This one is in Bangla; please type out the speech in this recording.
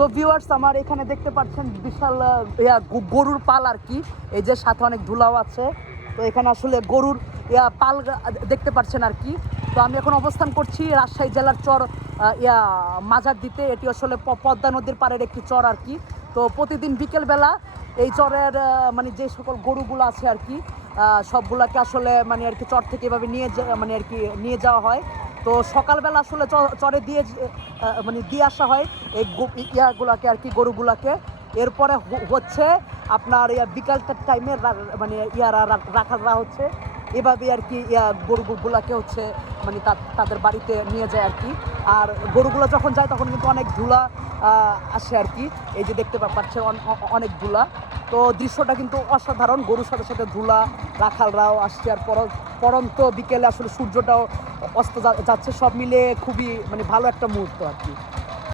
তো ভিউয়ার্স আমার এখানে দেখতে পাচ্ছেন বিশাল গরুর পাল আর কি, এই যে সাথে অনেক ধুলাও আছে। তো এখানে আসলে গরুর পাল দেখতে পাচ্ছেন আর কি। তো আমি এখন অবস্থান করছি রাজশাহী জেলার চর মাজার দিতে। এটি আসলে পদ্মা নদীর পাড়ের একটি চর আর কি। তো প্রতিদিন বিকেলবেলা এই চরের মানে যে সকল গরুগুলো আছে আর কি, সবগুলাকে আসলে মানে আর কি চর থেকে এভাবে মানে আর কি নিয়ে যাওয়া হয়। তো সকালবেলা আসলে চরে দিয়ে মানে দিয়ে আসা হয় এই ইয়াগুলাকে আর কি, গরুগুলাকে। এরপরে হচ্ছে আপনার বিকালটার টাইমে মানে রাখালরা হচ্ছে এভাবে আর কি গরুগুলাকে হচ্ছে মানে তাদের বাড়িতে নিয়ে যায় আর কি। আর গরুগুলো যখন যায় তখন কিন্তু অনেক ধুলা আসে আর কি, এই যে দেখতে পাচ্ছে অনেক ধুলা। তো দৃশ্যটা কিন্তু অসাধারণ, গরুর সাথে সাথে ধুলা, রাখালরাও আসছে। আর পরন্ত বিকেলে আসলে সূর্যটাও অস্ত যাচ্ছে, সব মিলে খুবই মানে ভালো একটা মুহূর্ত আর কি।